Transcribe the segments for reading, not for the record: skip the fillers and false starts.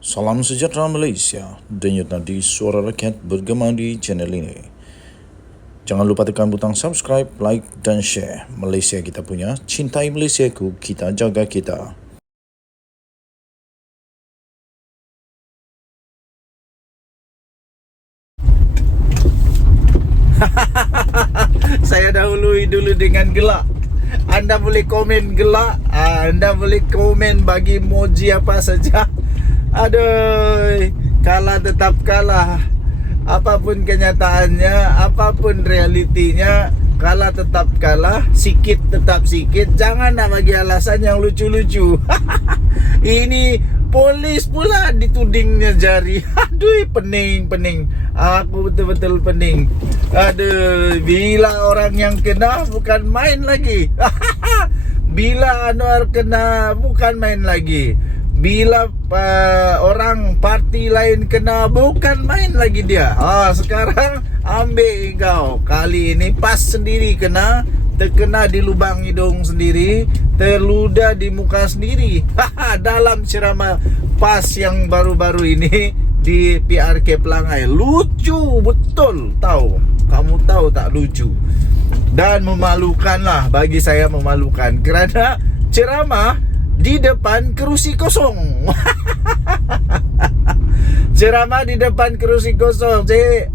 Salam sejahtera Malaysia, denyut nadi suara rakyat bergema di channel ini. Jangan lupa tekan butang subscribe, like dan share. Malaysia kita punya, cintai Malaysiaku, kita jaga kita. Saya dahului dulu dengan gelak. Anda boleh komen gelak, Anda boleh komen bagi emoji apa saja. Aduh, kalah tetap kalah. Apapun kenyataannya, apapun realitinya, kalah tetap kalah, sikit tetap sikit. Jangan nak bagi alasan yang lucu-lucu. Ini polis pula ditudingnya jari. Aduh, pening. Aku betul-betul pening. Aduh, bila orang yang kena bukan main lagi. Bila Anwar kena bukan main lagi. Bila orang parti lain kena bukan main lagi dia. Sekarang ambil kau. Kali ini pas sendiri kena, terkena di lubang hidung sendiri, terludah di muka sendiri. Dalam ceramah PAS yang baru-baru ini di PRK Pelangai. Lucu betul, tahu. Kamu tahu tak lucu? Dan memalukan lah, bagi saya memalukan, kerana ceramah di depan kerusi kosong. Ceramah di depan kerusi kosong.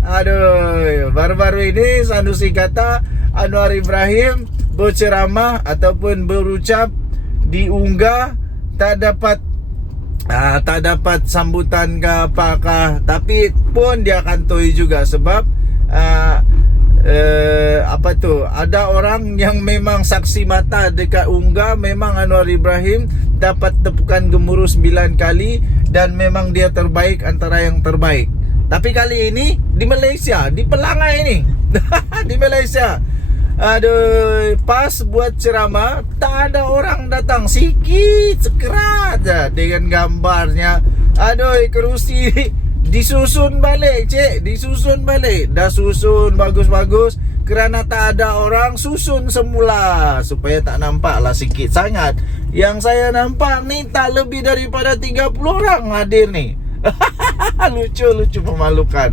Aduh, baru-baru ini Sanusi kata Anwar Ibrahim berceramah ataupun berucap diunggah tak dapat sambutan ke apakah, tapi pun dia kantoi juga sebab ada orang yang memang saksi mata dekat unggah. Memang Anwar Ibrahim dapat tepukan gemuruh 9 kali dan memang dia terbaik antara yang terbaik. Tapi kali ini di Malaysia, di Pelangai ini. Di Malaysia, aduh, pas buat ceramah tak ada orang datang, sikit sekerat je dengan gambarnya. Aduh, kerusi disusun balik, disusun balik. Dah susun bagus-bagus, kerana tak ada orang, susun semula supaya tak nampak lah sikit sangat. Yang saya nampak ni tak lebih daripada 30 orang hadir ni. Lucu memalukan.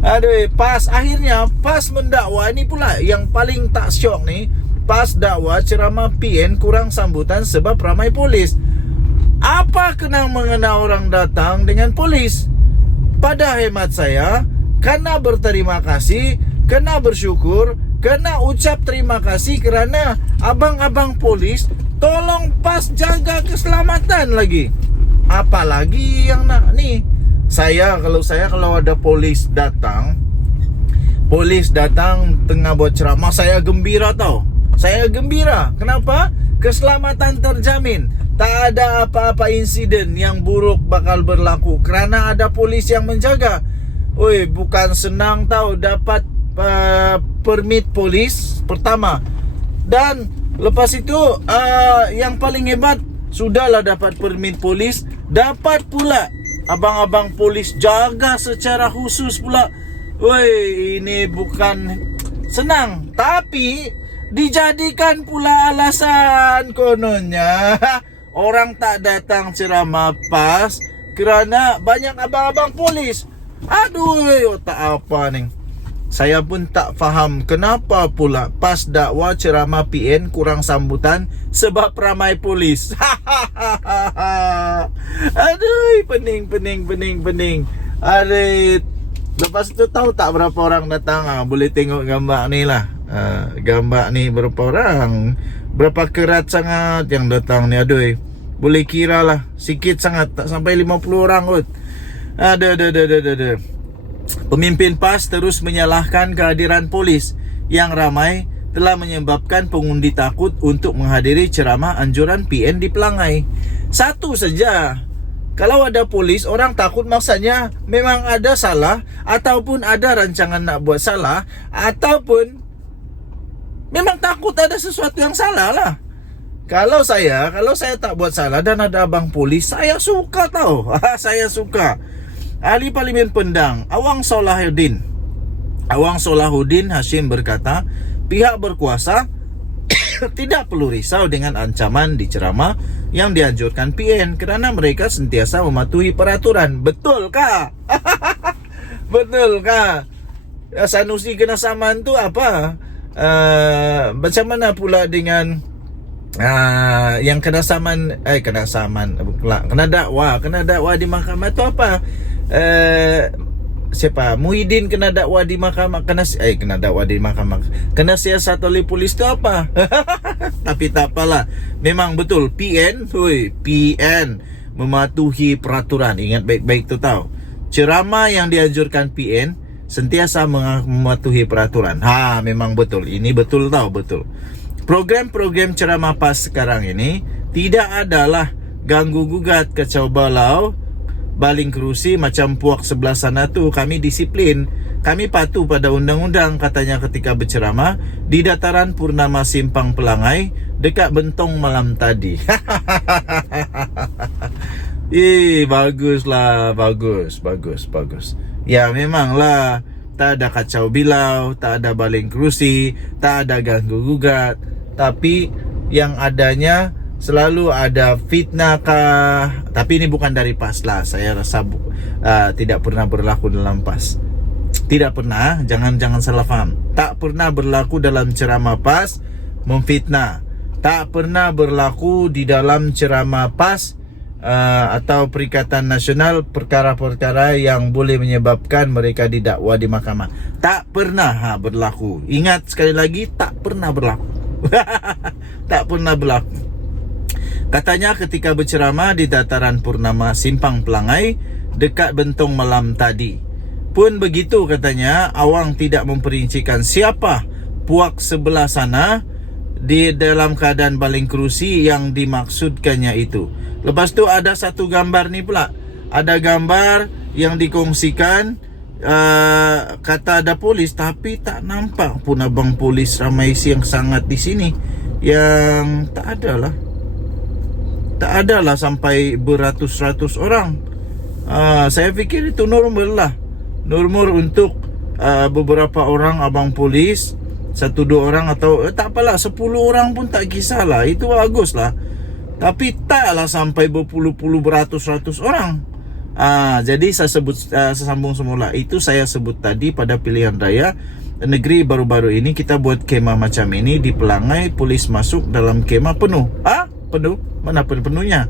Aduh, akhirnya PAS mendakwa ni pula yang paling tak syok ni. PAS dakwa ceramah PN kurang sambutan sebab ramai polis. Apa kena mengena orang datang dengan polis? Pada hemat saya, kena berterima kasih, kena bersyukur, kena ucap terima kasih kerana abang-abang polis tolong PAS jaga keselamatan lagi. Apalagi yang nak ni. Kalau ada polis datang tengah buat ceramah, saya gembira tau. Saya gembira. Kenapa? Keselamatan terjamin. Tak ada apa-apa insiden yang buruk bakal berlaku kerana ada polis yang menjaga. Oi, bukan senang tau dapat permit polis pertama. Dan lepas itu yang paling hebat, sudahlah dapat permit polis, dapat pula abang-abang polis jaga secara khusus pula. Woi, ini bukan senang, tapi dijadikan pula alasan kononnya orang tak datang ceramah PAS kerana banyak abang-abang polis. Aduh, otak apa ni? Saya pun tak faham kenapa pula PAS dakwa ceramah PN kurang sambutan sebab ramai polis. Aduh, pening. Aduh, lepas tu tahu tak berapa orang datang? Boleh tengok gambar ni lah. Gambar ni berapa orang, berapa kerat sangat yang datang ni. Aduh, boleh kira lah, sikit sangat, tak sampai 50 orang kot. Aduh. Pemimpin PAS terus menyalahkan kehadiran polis yang ramai telah menyebabkan pengundi takut untuk menghadiri ceramah anjuran PN di Pelangai. Satu saja, kalau ada polis, orang takut maksudnya memang ada salah, ataupun ada rancangan nak buat salah, ataupun memang takut ada sesuatu yang salah lah. Kalau saya tak buat salah dan ada abang polis, saya suka tau. Saya suka. Ahli Parlimen Pendang Awang Solahuddin Hashim berkata, pihak berkuasa tidak perlu risau dengan ancaman di ceramah yang dianjurkan PN kerana mereka sentiasa mematuhi peraturan. Betul kah? Betul kah? Sanusi kena saman tu apa? Macam mana pula dengan yang kena dakwa di mahkamah tu apa? Siapa? Muhyiddin kena dakwa di mahkamah, kena dakwa di mahkamah, kena siasat oleh polis tu apa? Tapi tak apalah, memang betul PN mematuhi peraturan. Ingat baik-baik tu tahu. Ceramah yang dianjurkan PN sentiasa mematuhi peraturan. Memang betul. Ini betul tahu, betul. Program-program ceramah PAS sekarang ini tidak adalah ganggu gugat, kacau balau, baling kerusi macam puak sebelah sana tu. Kami disiplin, kami patuh pada undang-undang, katanya ketika berceramah di dataran Purnama Simpang Pelangai dekat Bentong malam tadi. Baguslah, bagus. Ya memanglah, tak ada kacau bilau, tak ada baling kerusi, tak ada ganggu gugat. Tapi yang adanya selalu ada fitnah kah. Tapi ini bukan dari PAS lah. Saya rasa tidak pernah berlaku dalam PAS. Tidak pernah, jangan salah faham. Tak pernah berlaku dalam ceramah PAS memfitnah. Tak pernah berlaku di dalam ceramah PAS atau Perikatan Nasional perkara-perkara yang boleh menyebabkan mereka didakwa di mahkamah. Tak pernah berlaku. Ingat sekali lagi, tak pernah berlaku. Tak pernah berlaku. Katanya ketika berceramah di dataran Purnama Simpang Pelangai dekat Bentong malam tadi pun begitu, katanya. Awang tidak memperincikan siapa puak sebelah sana di dalam keadaan baling kerusi yang dimaksudkannya itu. Lepas tu ada satu gambar ni pula. Ada gambar yang dikongsikan, kata ada polis, tapi tak nampak pun abang polis ramai yang sangat di sini. Yang tak adalah sampai beratus-ratus orang. Saya fikir itu normal lah. Normal untuk beberapa orang abang polis, 1-2 orang atau tak apalah, 10 orang pun tak kisahlah. Itu bagus lah. Tapi taklah sampai berpuluh-puluh, beratus-ratus orang. Jadi saya sambung semula. Itu saya sebut tadi pada pilihan raya negeri baru-baru ini kita buat kemah macam ini di Pelangai, polis masuk dalam kemah penuh. Penuh? Mana penuhnya?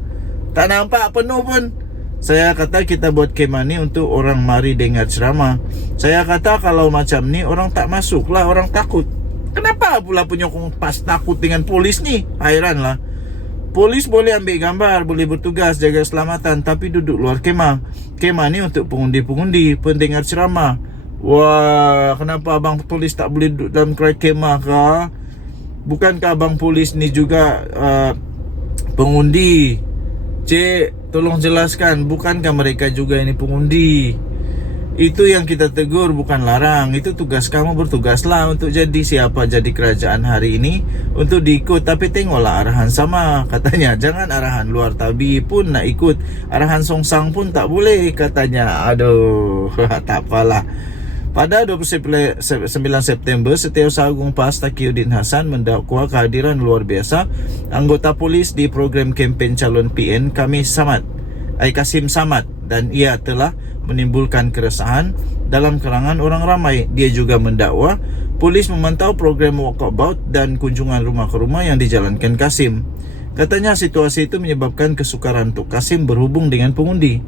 Tak nampak penuh pun. Saya kata kita buat kemah ni untuk orang mari dengar ceramah. Saya kata kalau macam ni orang tak masuk lah, orang takut. Kenapa pula penyokong PAS takut dengan polis ni? Hairanlah. Polis boleh ambil gambar, boleh bertugas jaga keselamatan, tapi duduk luar kemah. Kemah ni untuk pengundi-pengundi, pendengar ceramah. Wah, kenapa abang polis tak boleh duduk dalam kemah kah? Bukankah abang polis ni juga pengundi? Cik, tolong jelaskan, bukankah mereka juga ini pengundi? Itu yang kita tegur, bukan larang. Itu tugas kamu, bertugaslah untuk jadi siapa jadi kerajaan hari ini, untuk diikut. Tapi tengoklah arahan sama, katanya. Jangan arahan luar tabi pun nak ikut, arahan songsang pun tak boleh, katanya. Aduh, tak apalah. Pada 29 September, Setiausaha Agung PAS Taqiyuddin Hasan mendakwa kehadiran luar biasa anggota polis di program kempen calon PN Kasim Samad, dan ia telah menimbulkan keresahan dalam kalangan orang ramai. Dia juga mendakwa polis memantau program walkabout dan kunjungan rumah ke rumah yang dijalankan Kasim. Katanya situasi itu menyebabkan kesukaran untuk Kasim berhubung dengan pengundi.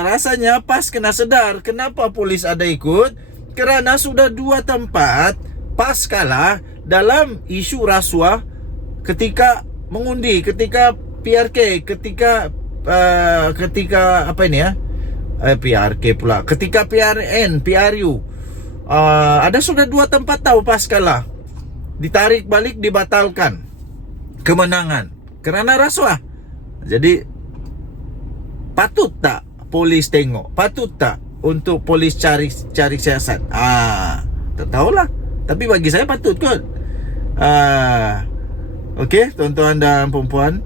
Rasanya PAS kena sedar kenapa polis ada ikut, kerana sudah 2 tempat PAS kalah dalam isu rasuah ketika mengundi, ketika PRK, ketika apa ini ya? PRK pula. Ketika PRN, PRU. Ada sudah 2 tempat tahu PAS kalah. Ditarik balik, dibatalkan kemenangan kerana rasuah. Jadi patut tak polis tengok? Patut tak untuk polis cari siasat? Tak tahulah. Tapi bagi saya patut kot. Okey, tuan-tuan dan puan-puan,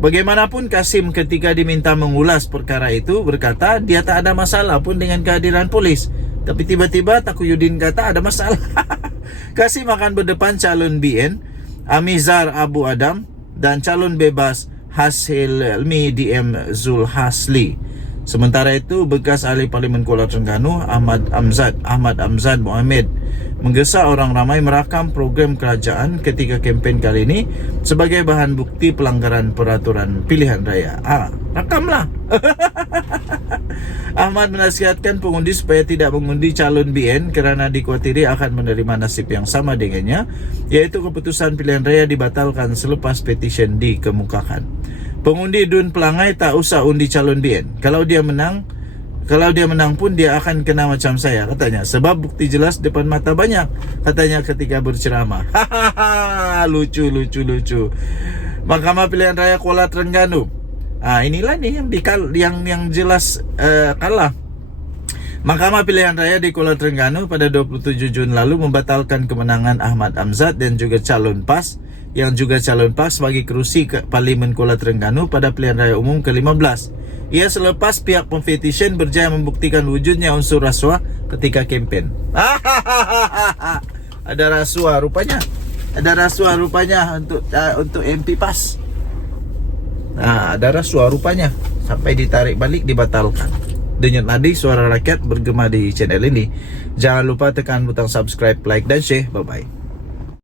bagaimanapun Kasim ketika diminta mengulas perkara itu berkata dia tak ada masalah pun dengan kehadiran polis. Tapi tiba-tiba Taqiyuddin kata ada masalah. Kasim akan berdepan calon BN Amizar Abu Adam, dan calon bebas Hasilmi DM Zulhasli. Sementara itu, bekas ahli Parlimen Kuala Terengganu Ahmad Amzad Mohamed menggesa orang ramai merakam program kerajaan ketika kempen kali ini sebagai bahan bukti pelanggaran peraturan pilihan raya. Rakamlah. Ahmad menasihatkan pengundi supaya tidak mengundi calon BN kerana dikuatiri akan menerima nasib yang sama dengannya, iaitu keputusan pilihan raya dibatalkan selepas petisyen dikemukakan. Pengundi Dun Pelangai tak usah undi calon BN. Kalau dia menang pun dia akan kena macam saya, katanya. Sebab bukti jelas depan mata banyak, katanya ketika berceramah. Lucu. Mahkamah Pilihan Raya Kuala Terengganu. Inilah nih yang jelas kalah. Mahkamah Pilihan Raya di Kuala Terengganu pada 27 Jun lalu membatalkan kemenangan Ahmad Amzad dan juga calon PAS bagi kerusi Parlimen Kuala Terengganu pada pilihan raya umum ke-15. Ia selepas pihak pempetisyen berjaya membuktikan wujudnya unsur rasuah ketika kempen. Ada rasuah rupanya untuk MP PAS. Ada rasuah rupanya, sampai ditarik balik, dibatalkan. Denyut nadi suara rakyat bergema di channel ini. Jangan lupa tekan butang subscribe, like dan share. Bye bye.